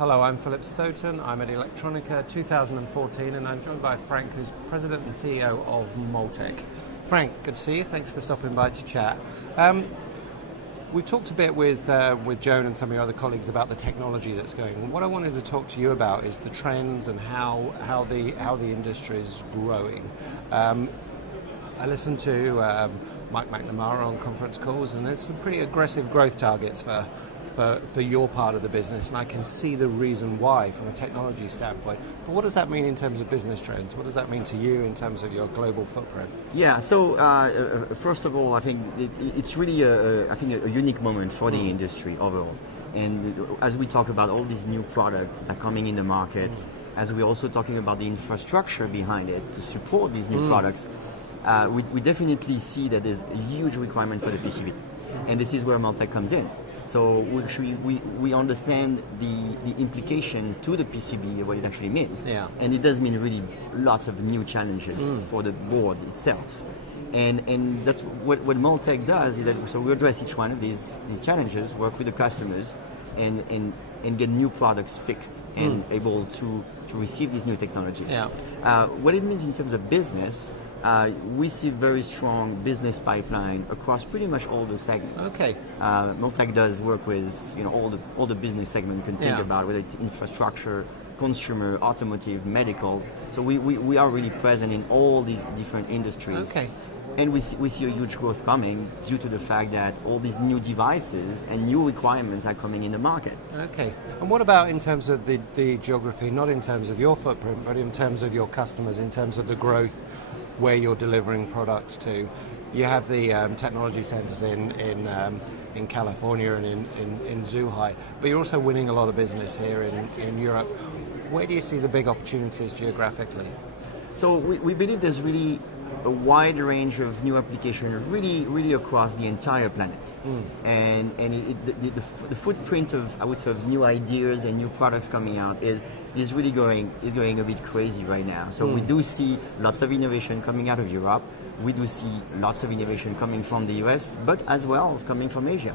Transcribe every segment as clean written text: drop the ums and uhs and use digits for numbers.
Hello, I'm Philip Stoughton. I'm at Electronica 2014 and I'm joined by Franck, who's President and CEO of Multek. Franck, good to see you. Thanks for stopping by to chat. We've talked a bit with Joan and some of your other colleagues about the technology that's going on. What I wanted to talk to you about is the trends and how the industry is growing. I listened to Mike McNamara on conference calls, and there's some pretty aggressive growth targets for your part of the business, and I can see the reason why from a technology standpoint. But what does that mean in terms of business trends? What does that mean to you in terms of your global footprint? Yeah, so first of all, I think it's really a unique moment for the industry overall. And as we talk about all these new products that are coming in the market, as we're also talking about the infrastructure behind it to support these new products, we definitely see that there's a huge requirement for the PCB. And this is where Multek comes in. So we understand the implication to the PCB, what it actually means. Yeah. And it does mean really lots of new challenges for the boards itself. And that's what Multek does, is that so we address each one of these challenges, work with the customers, and get new products fixed and able to receive these new technologies. Yeah. What it means in terms of business, we see very strong business pipeline across pretty much all the segments. Okay. Multek does work with all the business segments you can think about, whether it's infrastructure, consumer, automotive, medical. So we are really present in all these different industries. Okay. And we see a huge growth coming due to the fact that all these new devices and new requirements are coming in the market. Okay. And what about in terms of the geography, not in terms of your footprint, but in terms of your customers, in terms of the growth where you're delivering products to? You have the technology centers in California and in Zhuhai, but you're also winning a lot of business here in Europe. Where do you see the big opportunities geographically? So we believe there's really a wide range of new applications, really across the entire planet. And the footprint of, I would say, of new ideas and new products coming out is really going a bit crazy right now. So we do see lots of innovation coming out of Europe. We do see lots of innovation coming from the US, but as well coming from Asia.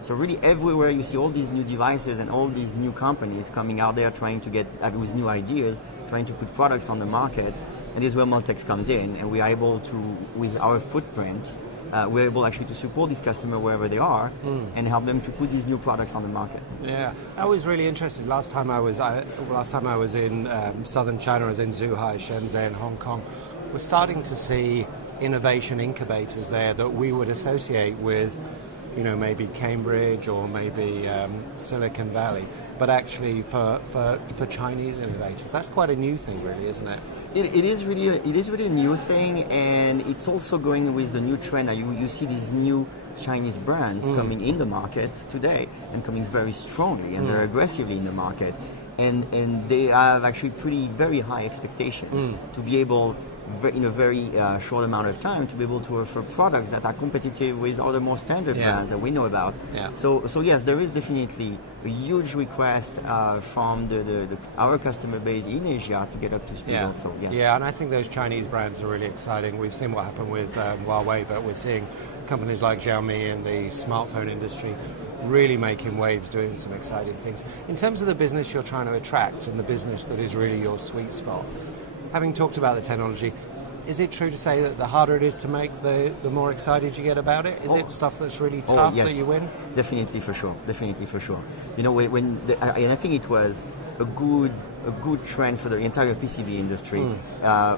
So really everywhere you see all these new devices and all these new companies coming out there trying to get with new ideas, trying to put products on the market. And this is where Multek comes in, and we are able to, with our footprint, we're able actually to support these customers wherever they are and help them to put these new products on the market. Yeah, I was really interested. Last time I was in southern China, I was in Zhuhai, Shenzhen, Hong Kong. We're starting to see innovation incubators there that we would associate with, maybe Cambridge or maybe Silicon Valley, but actually for Chinese innovators. That's quite a new thing, really, isn't it? It is really a new thing, and it's also going with the new trend. You see these new Chinese brands coming in the market today and coming very strongly and very aggressively in the market, and they have actually very high expectations to be able, in a very short amount of time, to be able to offer products that are competitive with other more standard brands that we know about. Yeah. So yes, there is definitely a huge request from our customer base in Asia to get up to speed also. Yes. Yeah, and I think those Chinese brands are really exciting. We've seen what happened with Huawei, but we're seeing companies like Xiaomi in the smartphone industry really making waves, doing some exciting things. In terms of the business you're trying to attract and the business that is really your sweet spot, having talked about the technology, is it true to say that the harder it is to make, the more excited you get about it? Is it stuff that's really tough that you win? Definitely, for sure. Definitely, for sure. And I think it was a good trend for the entire PCB industry,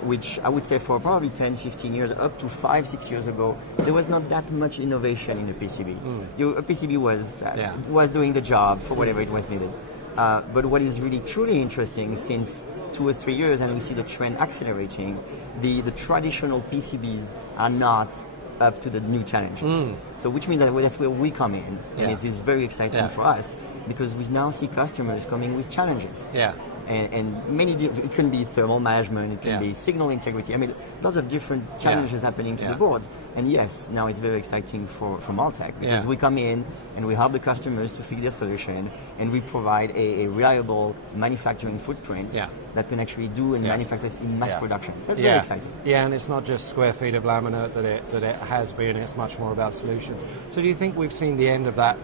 which I would say for probably 10, 15 years, up to 5, 6 years ago, there was not that much innovation in the PCB. A PCB was doing the job for whatever it was needed. But what is really truly interesting, since 2 or 3 years, and we see the trend accelerating, the traditional PCBs are not up to the new challenges. So which means that that's where we come in, and it is very exciting for us, because we now see customers coming with challenges. Yeah. And many, it can be thermal management, it can be signal integrity. I mean, lots of different challenges happening to the boards. And yes, now it's very exciting for Multek, because we come in and we help the customers to fix their solution, and we provide a reliable manufacturing footprint that can actually do and manufacture in mass production. So that's very exciting. Yeah, and it's not just square feet of laminate that it has been, it's much more about solutions. So do you think we've seen the end of that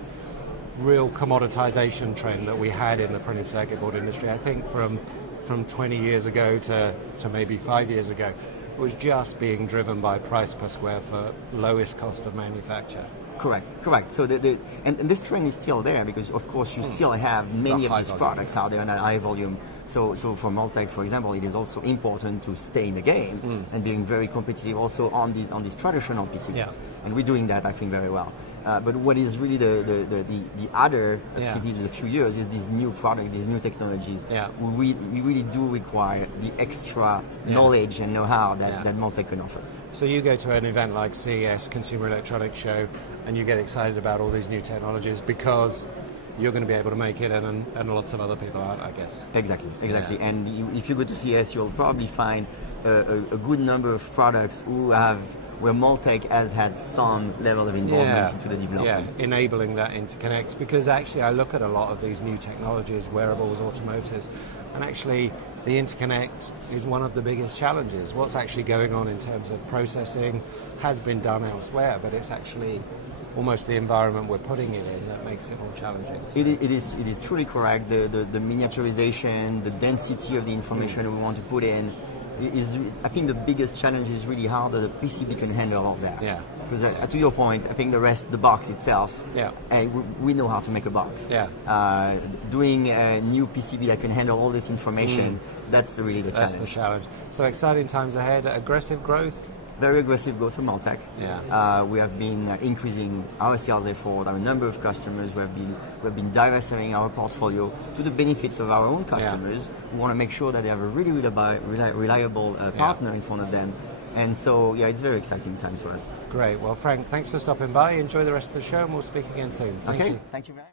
real commoditization trend that we had in the printed circuit board industry. I think from 20 years ago to maybe 5 years ago, was just being driven by price per square foot, lowest cost of manufacture. Correct. So and this trend is still there because, of course, you still have many of these products out there in a high volume. So for Multek, for example, it is also important to stay in the game and being very competitive also on these traditional PCBs. Yeah. And we're doing that, I think, very well. But what is really the other activities a few years is these new products, these new technologies. Yeah. We really do require the extra knowledge and know-how that Multek can offer. So you go to an event like CES, Consumer Electronics Show, and you get excited about all these new technologies because you're going to be able to make it, and lots of other people aren't, I guess. Exactly. Yeah. And if you go to CES, you'll probably find a good number of products where Multek has had some level of involvement into the development. Yeah, enabling that interconnect. Because actually I look at a lot of these new technologies, wearables, automotives, and actually the interconnect is one of the biggest challenges. What's actually going on in terms of processing has been done elsewhere, but it's actually almost the environment we're putting it in that makes it more challenging. So. It is truly correct. The miniaturization, the density of the information we want to put in, I think the biggest challenge is really how the PCB can handle all that. Yeah. Because to your point, I think the box itself, we know how to make a box. Yeah. Doing a new PCB that can handle all this information, that's really the challenge. That's the challenge. So exciting times ahead, aggressive growth? Very aggressive growth for Multek. Yeah. We have been increasing our sales effort, our number of customers. We have been diversifying our portfolio to the benefits of our own customers. We want to make sure that they have a really reliable partner in front of them. And so, it's very exciting times for us. Great. Well, Frank, thanks for stopping by. Enjoy the rest of the show, and we'll speak again soon. Thank you. Thank you very much.